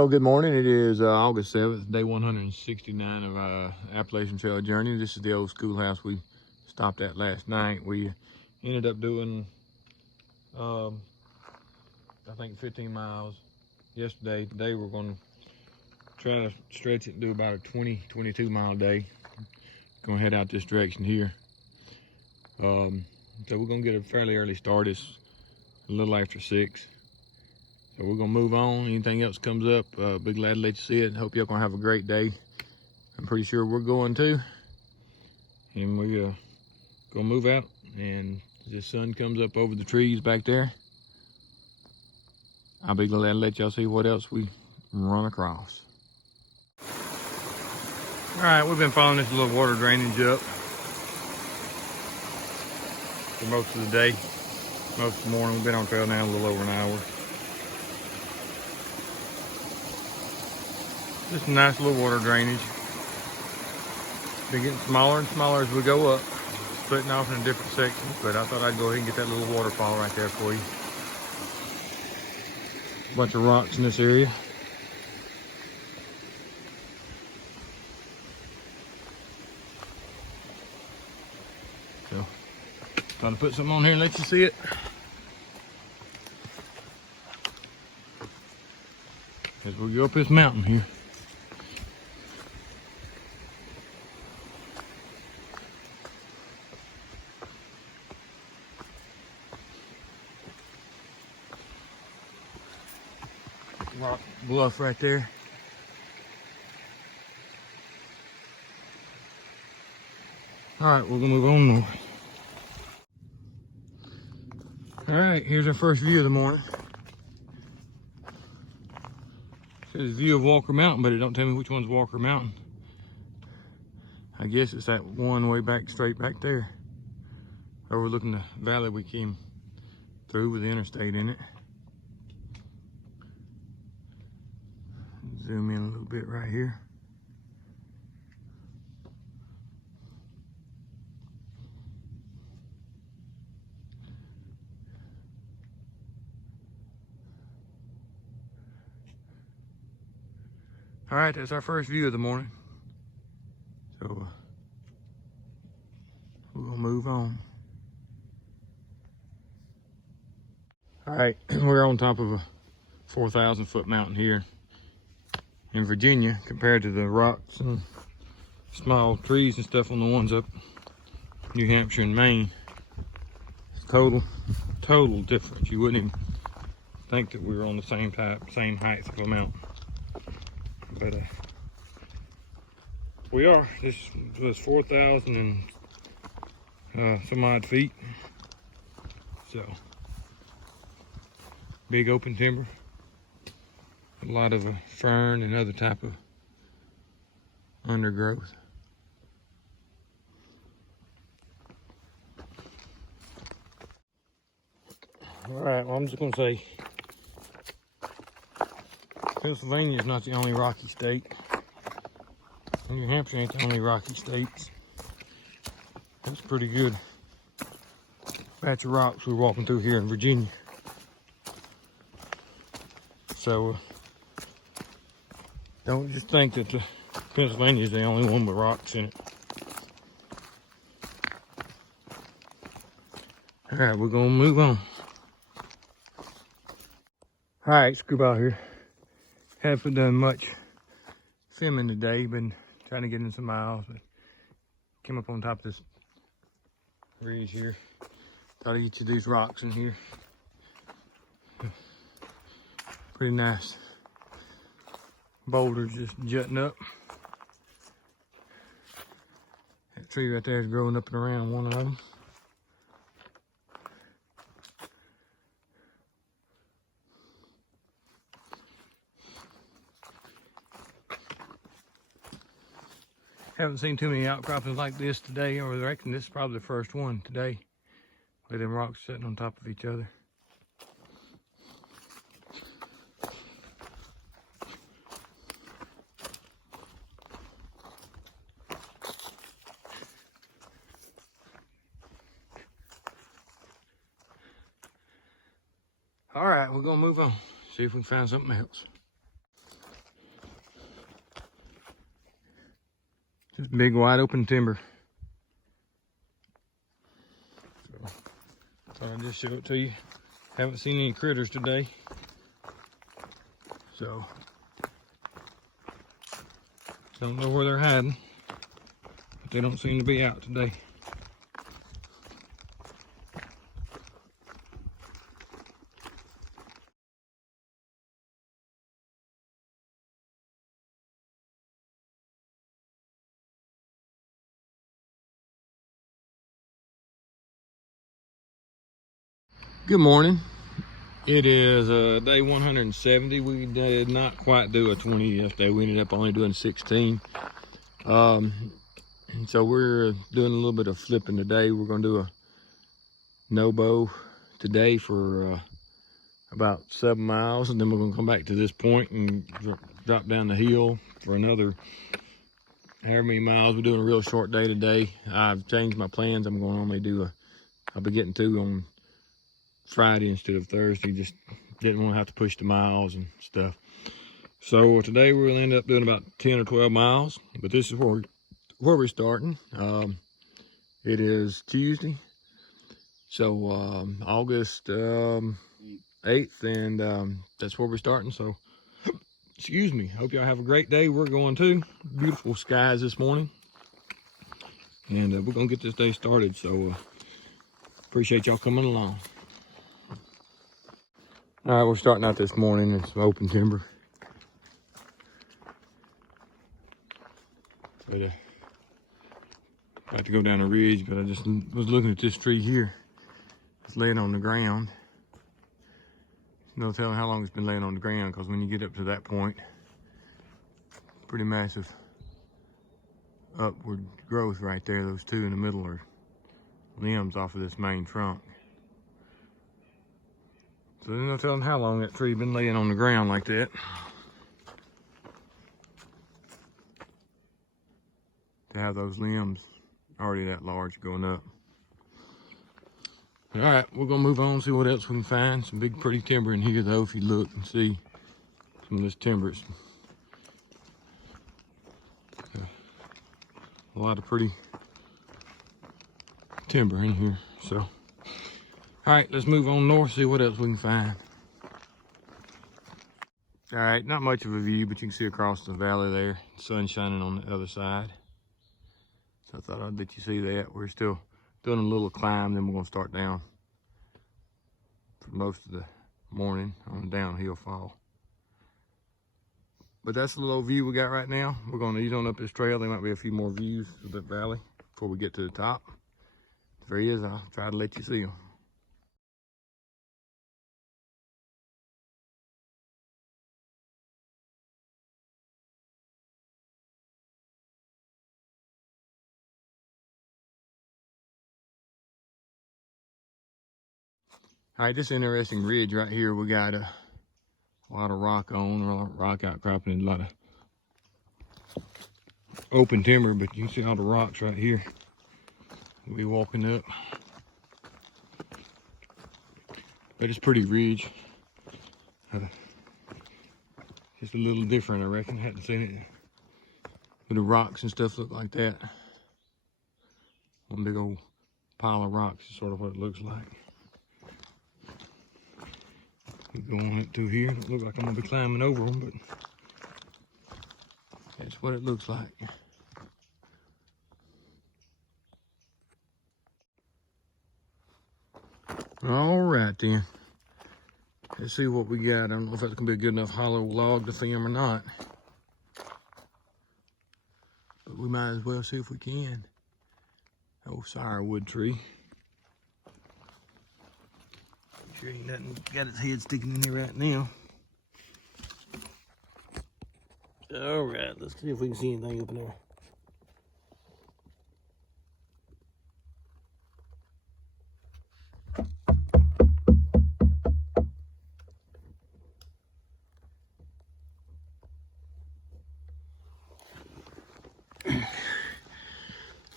Well, good morning. It is August 7th, day 169 of our Appalachian Trail journey. This is the old schoolhouse we stopped at last night. We ended up doing, I think 15 miles yesterday. Today we're going to try to stretch it and do about a 22 mile day. Going to head out this direction here. So we're going to get a fairly early start. It's a little after 6. So we're gonna move on. Anything else comes up, be glad to let you see it. Hope y'all gonna have a great day. I'm pretty sure we're going to. And we're gonna move out. And as the sun comes up over the trees back there, I'll be glad to let y'all see what else we run across. All right, we've been following this little water drainage up for most of the day. Most of the morning. We've been on trail now a little over an hour. Just a nice little water drainage. Been getting smaller and smaller as we go up, splitting off in different sections, but I thought I'd go ahead and get that little waterfall right there for you. A bunch of rocks in this area. So, thought I'd put something on here and let you see it. As we go up this mountain here. Rock bluff right there. All right, we're gonna move on north. All right, here's our first view of the morning. It says view of Walker Mountain, but it don't tell me which one's Walker Mountain. I guess it's that one way back, straight back there, overlooking the valley we came through with the interstate in it. Zoom in a little bit right here. All right, that's our first view of the morning. So we're gonna move on. All right, we're on top of a 4,000 foot mountain here in Virginia, compared to the rocks and small trees and stuff on the ones up New Hampshire and Maine. It's total difference. You wouldn't even think that we were on the same height of a mountain, but we are. This was 4,000 and some odd feet. So big open timber. A lot of fern and other type of undergrowth. All right, well, I'm just gonna say Pennsylvania is not the only rocky state. New Hampshire ain't the only rocky states. That's pretty good patch of rocks we're walking through here in Virginia. So don't just think that Pennsylvania is the only one with rocks in it. All right, we're gonna move on. All right, scuba out here. Haven't done much filming today. Been trying to get in some miles, but came up on top of this ridge here. Thought I'd get you these rocks in here. Pretty nice boulders just jutting up. That tree right there is growing up and around one of them. Haven't seen too many outcroppings like this today, or I reckon this is probably the first one today, with them rocks sitting on top of each other. All right, we're gonna move on, see if we can find something else. Just big wide open timber. So, thought I'd just show it to you. Haven't seen any critters today. So, don't know where they're hiding. But they don't seem to be out today. Good morning. It is day 170. We did not quite do a 20 yesterday. We ended up only doing 16. So we're doing a little bit of flipping today. We're going to do a no-bow today for about 7 miles, and then we're going to come back to this point and drop down the hill for another however many miles. We're doing a real short day today. I've changed my plans. I'm going to normally do I'll be getting to on Friday instead of Thursday. Just didn't want to have to push the miles and stuff. So today we'll end up doing about 10 or 12 miles, but this is where we're starting. It is Tuesday, so August 8th, and that's where we're starting. So excuse me, hope y'all have a great day. We're going to beautiful skies this morning, and we're gonna get this day started. So appreciate y'all coming along. All right, we're starting out this morning in some open timber. But I had to go down a ridge, but I just was looking at this tree here. It's laying on the ground. No telling how long it's been laying on the ground, because when you get up to that point, pretty massive upward growth right there. Those two in the middle are limbs off of this main trunk. So there's no telling how long that tree been laying on the ground like that. To have those limbs already that large going up. All right, we're gonna move on, see what else we can find. Some big pretty timber in here though, if you look and see some of this timber. It's a lot of pretty timber in here, so. All right, let's move on north, see what else we can find. All right, not much of a view, but you can see across the valley there, the sun shining on the other side. So I thought I'd let you see that. We're still doing a little climb, then we're gonna start down for most of the morning on a downhill fall. But that's the little view we got right now. We're gonna ease on up this trail. There might be a few more views of the valley before we get to the top. If there is, I'll try to let you see them. All right, this interesting ridge right here, we got a lot of rock on, a lot of rock outcropping, and a lot of open timber, but you can see all the rocks right here. We'll be walking up. But it's pretty ridge. Just a little different, I reckon. Hadn't seen it. But the rocks and stuff look like that. One big old pile of rocks is sort of what it looks like. Keep going up through here. Don't look like I'm gonna be climbing over them, but that's what it looks like. All right then. Let's see what we got. I don't know if that's gonna be a good enough hollow log to film or not. But we might as well see if we can. Old firewood tree. Sure ain't nothing got its head sticking in here right now. All right, let's see if we can see anything up in there.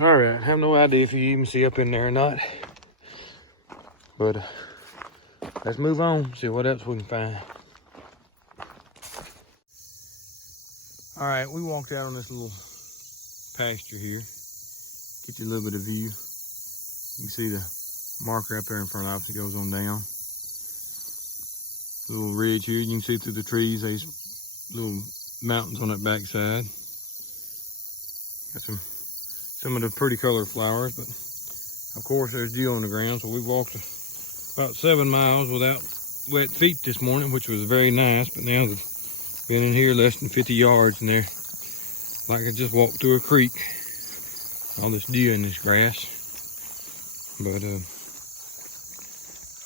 All right, I have no idea if you even see up in there or not. But let's move on, see what else we can find. All right, we walked out on this little pasture here. Get you a little bit of view. You can see the marker up there in front of us. It goes on down. Little ridge here. You can see through the trees. These little mountains on that backside. Got some of the pretty colored flowers, but of course there's dew on the ground. So we walked about 7 miles without wet feet this morning, which was very nice. But now they've been in here less than 50 yards, and they're like I just walked through a creek. All this dew in this grass. But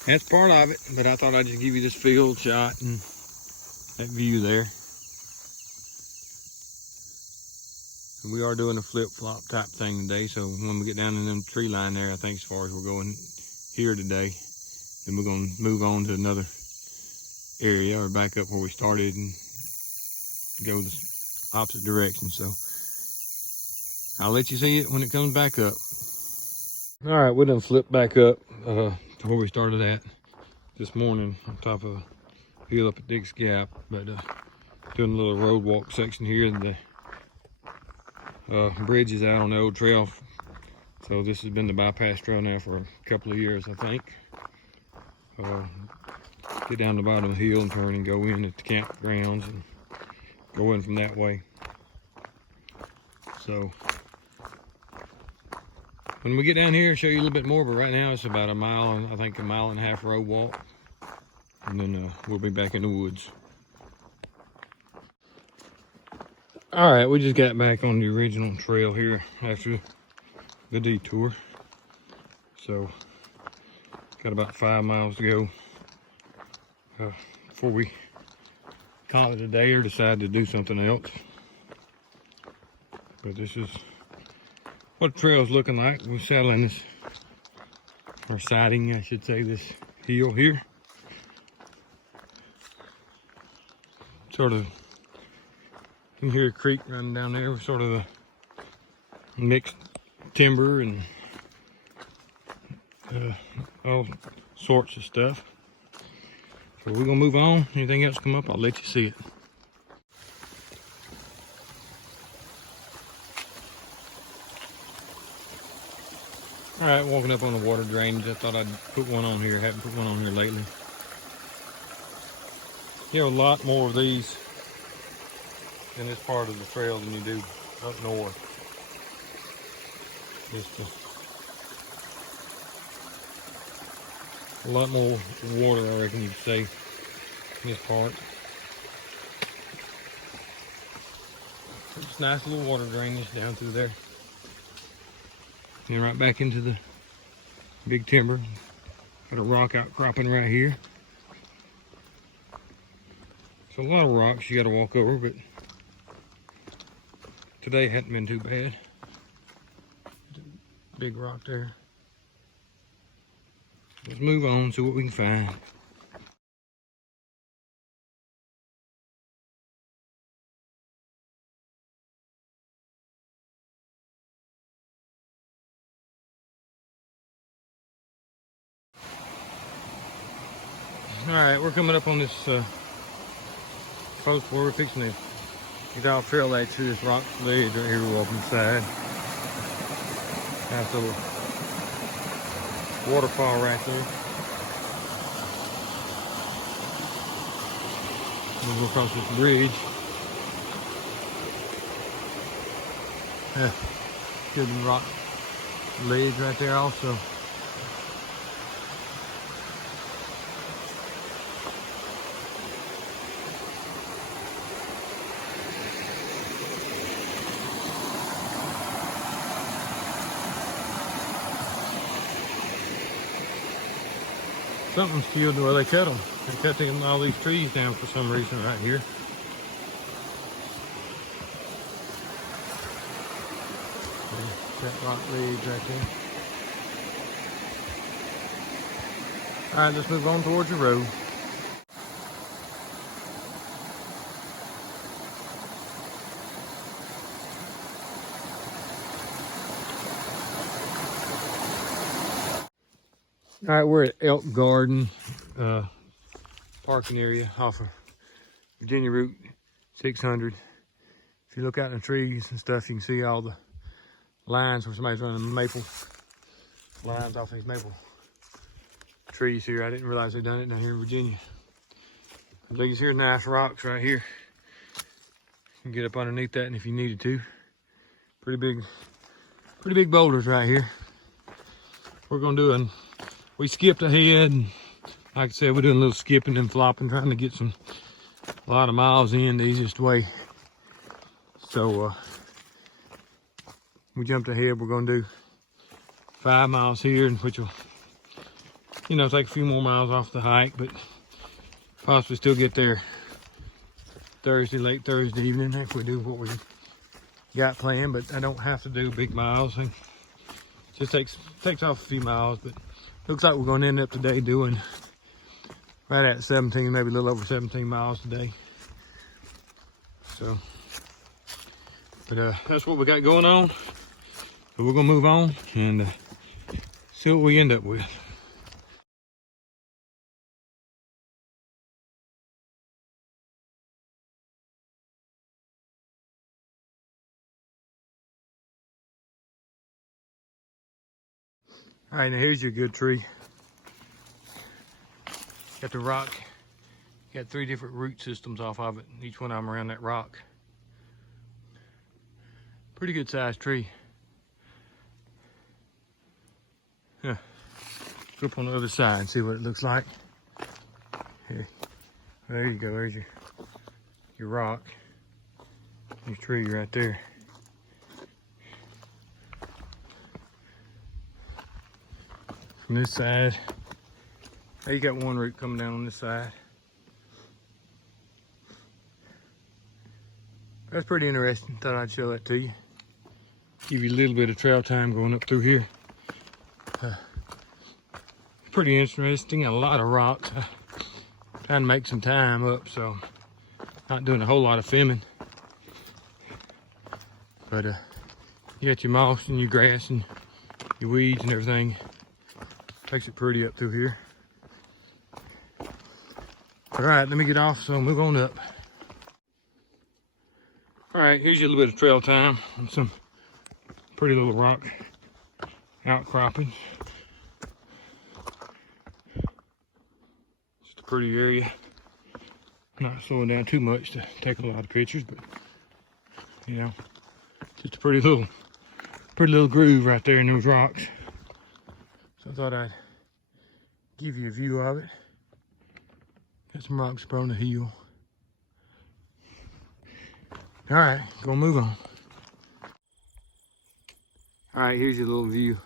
that's part of it. But I thought I'd just give you this field shot and that view there. And we are doing a flip-flop type thing today. So when we get down in the tree line there, I think as far as we're going here today, then we're going to move on to another area or back up where we started and go the opposite direction. So I'll let you see it when it comes back up. All right, we done flipped back up to where we started at this morning on top of a hill up at Dick's Gap. But doing a little road walk section here. The bridge is out on the old trail. So this has been the bypass trail now for a couple of years, I think. Get down the bottom of the hill and turn and go in at the campgrounds and go in from that way. So when we get down here, I'll show you a little bit more, but right now it's about a mile, I think a mile and a half road walk. And then we'll be back in the woods. All right, we just got back on the original trail here after the detour. So got about 5 miles to go before we call it a day or decide to do something else. But this is what the trail's looking like. We're saddling this, or siding, I should say, this hill here. Sort of, you can hear a creek running down there. Sort of a mixed timber and all sorts of stuff. So we're gonna move on. Anything else come up, I'll let you see it. All right, walking up on the water drainage. I thought I'd put one on here. Haven't put one on here lately. You have a lot more of these in this part of the trail than you do up north. Just a lot more water, I reckon you could say, in this part. It's nice little water drainage down through there. And right back into the big timber. Got a rock outcropping right here. So a lot of rocks you got to walk over, but today hadn't been too bad. Big rock there. Let's move on, see what we can find. All right, we're coming up on this post where we're fixing to get off trail edge through this rock ledge right here. We're up inside. Nice little waterfall right there. We'll go across this bridge. Good rock ledge right there also. Something's killed the way they cut them. They cut all these trees down for some reason right here. That rock ledge right there. All right, let's move on towards the road. All right, we're at Elk Garden parking area off of Virginia Route 600. If you look out in the trees and stuff, you can see all the lines where somebody's running maple lines off these maple trees here. I didn't realize they'd done it down here in Virginia. These here nice rocks right here. You can get up underneath that, and if you needed to, pretty big boulders right here. We're gonna do we skipped ahead, and like I said, we're doing a little skipping and flopping, trying to get a lot of miles in the easiest way. So we jumped ahead. We're gonna do 5 miles here, and which will, you know, take a few more miles off the hike, but possibly still get there late Thursday evening if we do what we got planned. But I don't have to do big miles, and just takes off a few miles. But looks like we're going to end up today doing right at 17, maybe a little over 17 miles today. So, but that's what we got going on. So we're gonna move on and see what we end up with. All right, now here's your good tree. Got the rock. Got 3 different root systems off of it. Each one of them around that rock. Pretty good sized tree. Yeah. Go up on the other side and see what it looks like. Here. There you go. There's your rock. Your tree right there. From this side, now you got one root coming down on this side. That's pretty interesting. Thought I'd show that to you. Give you a little bit of trail time going up through here. Pretty interesting. A lot of rocks. Trying to make some time up, so not doing a whole lot of filming. But you got your moss and your grass and your weeds and everything. Makes it pretty up through here. All right, let me get off, so move on up. All right, here's your little bit of trail time and some pretty little rock outcroppings. Just a pretty area. Not slowing down too much to take a lot of pictures, but you know, just a pretty little groove right there in those rocks. So I thought I'd give you a view of it. Got some rocks up on the hill. All right, gonna move on. All right, here's your little view.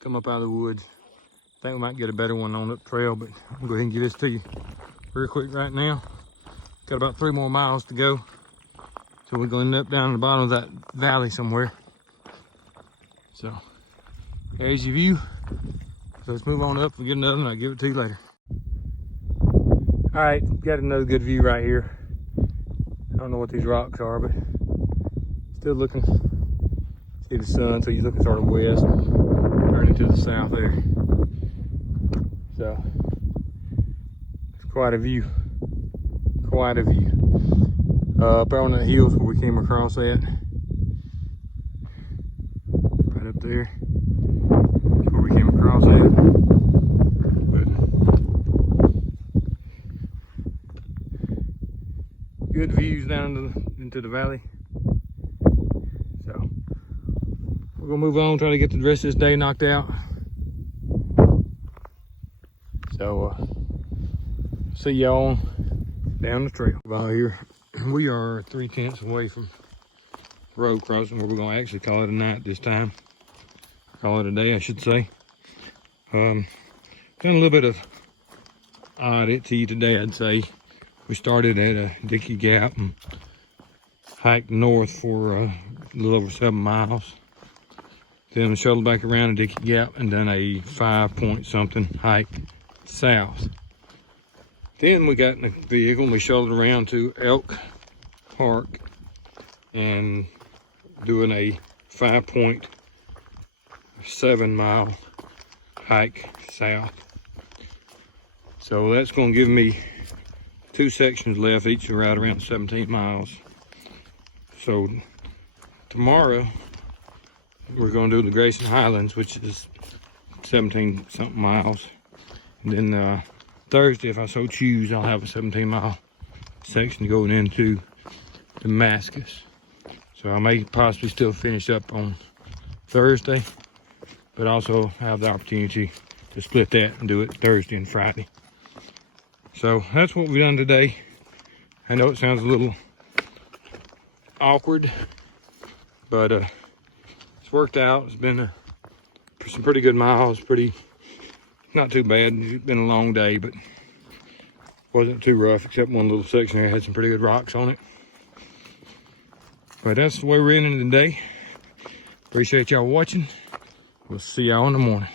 Come up out of the woods. I think we might get a better one on up trail, but I'm gonna go ahead and give this to you real quick right now. Got about 3 more miles to go. So we're gonna end up down at the bottom of that valley somewhere. So there's your view. So let's move on up and get another, and I'll give it to you later. All right, got another good view right here. I don't know what these rocks are, but still looking. See the sun, so you're looking sort of west, turning to the south there. So it's quite a view. Quite a view. Up there on the hills where we came across that. Right up there. That's where we came across that. But good views down into the valley. So we're gonna move on, try to get the rest of this day knocked out. So see y'all down the trail. About here, we are 3/10 away from road crossing, where we're gonna actually call it a night this time. Call it a day, I should say. Done a little bit of oddity today, I'd say. We started at a Dickey Gap and hiked north for a little over 7 miles. Then we shuttled back around to Dickey Gap and done a 5-point-something hike south. Then we got in the vehicle and we shuttled around to Elk Park and doing a 5.7-mile hike south. So that's going to give me 2 sections left, each right around 17 miles. So tomorrow we're gonna do the Grayson Highlands, which is 17 something miles. And then Thursday, if I so choose, I'll have a 17-mile section going into Damascus. So I may possibly still finish up on Thursday, but also have the opportunity to split that and do it Thursday and Friday. So that's what we've done today. I know it sounds a little awkward, but it's worked out. It's been some pretty good miles, not too bad. It's been a long day, but wasn't too rough, except one little section there had some pretty good rocks on it. But that's the way we're ending today. Appreciate y'all watching. We'll see y'all in the morning.